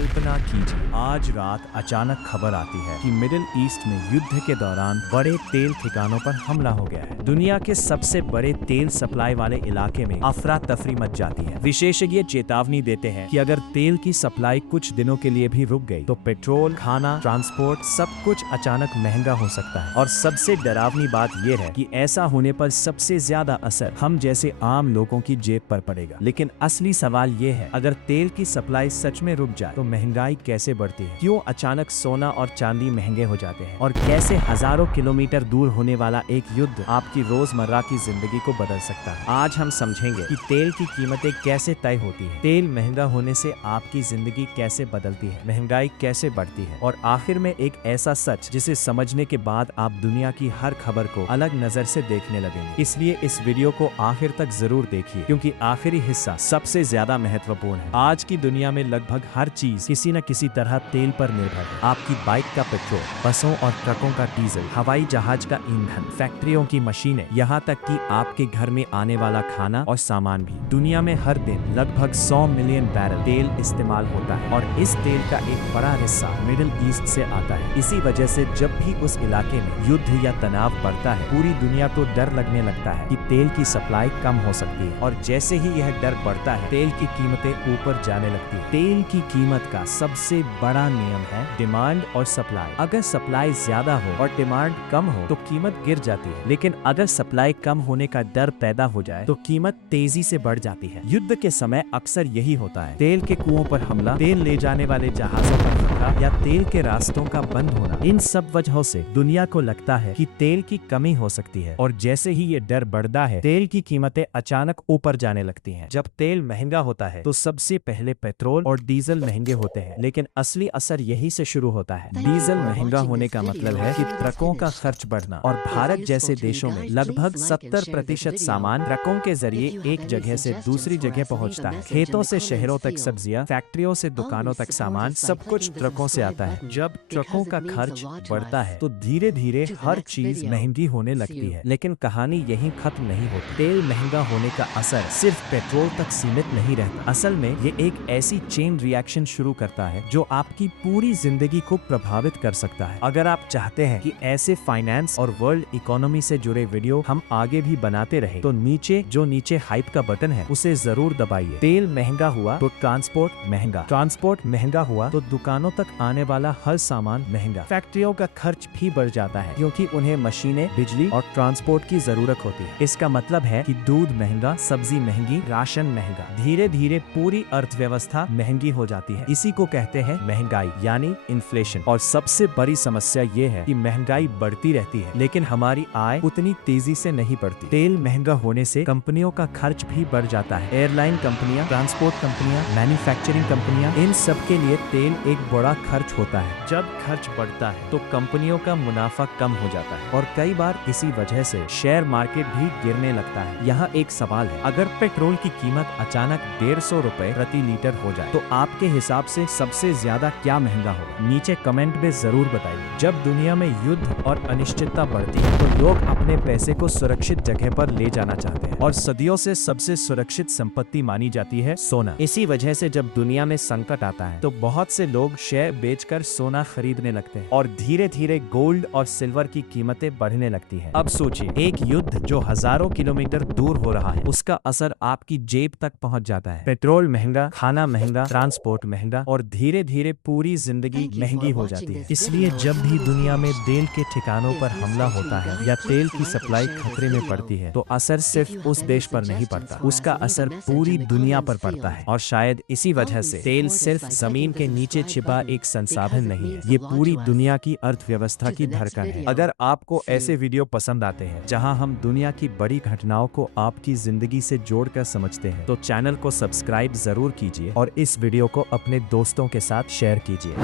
कल्पना कीजिए, आज रात अचानक खबर आती है कि मिडिल ईस्ट में युद्ध के दौरान बड़े तेल ठिकानों पर हमला हो गया है। दुनिया के सबसे बड़े तेल सप्लाई वाले इलाके में अफरा तफरी मच जाती है। विशेषज्ञ चेतावनी देते हैं कि अगर तेल की सप्लाई कुछ दिनों के लिए भी रुक गई तो पेट्रोल, खाना, ट्रांसपोर्ट सब कुछ अचानक महंगा हो सकता है। और सबसे डरावनी बात यह है कि ऐसा होने पर सबसे ज्यादा असर हम जैसे आम लोगों की जेब पर पड़ेगा। लेकिन असली सवाल ये है, अगर तेल की सप्लाई सच में रुक जाए तो महंगाई कैसे बढ़ती है? क्यों अचानक सोना और चांदी महंगे हो जाते हैं? और कैसे हजारों किलोमीटर दूर होने वाला एक युद्ध आपकी रोजमर्रा की जिंदगी को बदल सकता है? आज हम समझेंगे कि तेल की कीमतें कैसे तय होती है, तेल महंगा होने से आपकी जिंदगी कैसे बदलती है, महंगाई कैसे बढ़ती है, और आखिर में एक ऐसा सच जिसे समझने के बाद आप दुनिया की हर खबर को अलग नजर से देखने लगेंगे। इसलिए इस वीडियो को आखिर तक जरूर देखिए, क्योंकि आखिरी हिस्सा सबसे ज्यादा महत्वपूर्ण है। आज की दुनिया में लगभग हर चीज किसी न किसी तरह तेल पर निर्भर है। आपकी बाइक का पेट्रोल, बसों और ट्रकों का डीजल, हवाई जहाज का ईंधन, फैक्ट्रियों की मशीनें, यहाँ तक कि आपके घर में आने वाला खाना और सामान भी। दुनिया में हर दिन लगभग 100 मिलियन बैरल तेल इस्तेमाल होता है और इस तेल का एक बड़ा हिस्सा मिडिल ईस्ट से आता है। इसी वजह से जब भी उस इलाके में युद्ध या तनाव बढ़ता है, पूरी दुनिया को डर लगने लगता है कि तेल की सप्लाई कम हो सकती है। और जैसे ही यह डर बढ़ता है, तेल की कीमतें ऊपर जाने लगती है। तेल की कीमत का सबसे बड़ा नियम है डिमांड और सप्लाई। अगर सप्लाई ज्यादा हो और डिमांड कम हो तो कीमत गिर जाती है, लेकिन अगर सप्लाई कम होने का डर पैदा हो जाए तो कीमत तेजी से बढ़ जाती है। युद्ध के समय अक्सर यही होता है, तेल के कुओं पर हमला, तेल ले जाने वाले जहाजों पर खतरा या तेल के रास्तों का बंद होना। इन सब वजहों से दुनिया को लगता है कि तेल की कमी हो सकती है, और जैसे ही ये डर बढ़ता है, तेल की कीमतें अचानक ऊपर जाने लगती हैं। जब तेल महंगा होता है तो सबसे पहले पेट्रोल और डीजल महंगे होते हैं, लेकिन असली असर यही से शुरू होता है। डीजल महंगा होने का मतलब है कि ट्रकों का खर्च बढ़ना, और भारत जैसे देशों में लगभग 70% सामान ट्रकों के जरिए एक जगह से दूसरी जगह पहुंचता है। खेतों से शहरों तक सब्जियां, फैक्ट्रियों से दुकानों तक सामान, सब कुछ ट्रकों से आता है। जब ट्रकों का खर्च बढ़ता है तो धीरे धीरे हर चीज महंगी होने लगती है। लेकिन कहानी यहीं खत्म नहीं होती। तेल महंगा होने का असर सिर्फ पेट्रोल तक सीमित नहीं रहता। असल में ये एक ऐसी चेन रिएक्शन शुरू करता है जो आपकी पूरी जिंदगी को प्रभावित कर सकता है। अगर आप चाहते हैं कि ऐसे फाइनेंस और वर्ल्ड इकोनॉमी से जुड़े वीडियो हम आगे भी बनाते रहे तो नीचे हाइप का बटन है उसे जरूर दबाइए। तेल महंगा हुआ तो ट्रांसपोर्ट महंगा हुआ तो दुकानों तक आने वाला हर सामान महंगा। फैक्ट्रियों का खर्च भी बढ़ जाता है क्योंकि उन्हें मशीनें, बिजली और ट्रांसपोर्ट की जरूरत होती है। इसका मतलब है कि दूध महंगा, सब्जी महंगी, राशन महंगा। धीरे धीरे पूरी अर्थव्यवस्था महंगी हो जाती है। इसी को कहते हैं महंगाई यानी इन्फ्लेशन। और सबसे बड़ी समस्या ये है कि महंगाई बढ़ती रहती है लेकिन हमारी आय उतनी तेजी से नहीं बढ़ती। तेल महंगा होने से कंपनियों का खर्च भी बढ़ जाता है। एयरलाइन कंपनियां, ट्रांसपोर्ट कंपनियां, मैन्युफैक्चरिंग कंपनियां, इन सब के लिए तेल एक बड़ा खर्च होता है। जब खर्च बढ़ता है तो कंपनियों का मुनाफा कम हो जाता है और कई बार इसी वजह से शेयर मार्केट भी गिरने लगता है। यहाँ एक सवाल है, अगर पेट्रोल की कीमत अचानक 150 रुपए प्रति लीटर हो जाए तो आपके हिसाब से सबसे ज्यादा क्या महंगा होगा? नीचे कमेंट में जरूर बताइए। जब दुनिया में युद्ध और अनिश्चितता बढ़ती है तो लोग अपने पैसे को सुरक्षित जगह पर ले जाना चाहते हैं, और सदियों से सबसे सुरक्षित संपत्ति मानी जाती है सोना। इसी वजह से जब दुनिया में संकट आता है तो बहुत से लोग शेयर बेचकर सोना खरीदने लगते हैं और धीरे धीरे गोल्ड और सिल्वर की कीमतें बढ़ने लगती हैं। अब सोचिए, एक युद्ध जो हजारों किलोमीटर दूर हो रहा है उसका असर आपकी जेब तक पहुंच जाता है। पेट्रोल महंगा, खाना महंगा, ट्रांसपोर्ट महंगा, और धीरे धीरे पूरी जिंदगी महंगी हो जाती है। इसलिए जब भी दुनिया में तेल के ठिकानों पर हमला होता है या तेल की सप्लाई खतरे में पड़ती है तो असर सिर्फ उस देश पर नहीं पड़ता, उसका असर पूरी दुनिया पर पड़ता है। और शायद इसी वजह से तेल सिर्फ जमीन के नीचे छिपा एक संसाधन नहीं है, ये पूरी दुनिया की अर्थव्यवस्था की धड़कन है। अगर आपको ऐसे वीडियो पसंद आते हैं जहां हम दुनिया की बड़ी घटनाओं को आपकी जिंदगी से जोड़कर समझते हैं तो चैनल को सब्सक्राइब जरूर कीजिए और इस वीडियो को अपने दोस्तों के साथ शेयर कीजिए।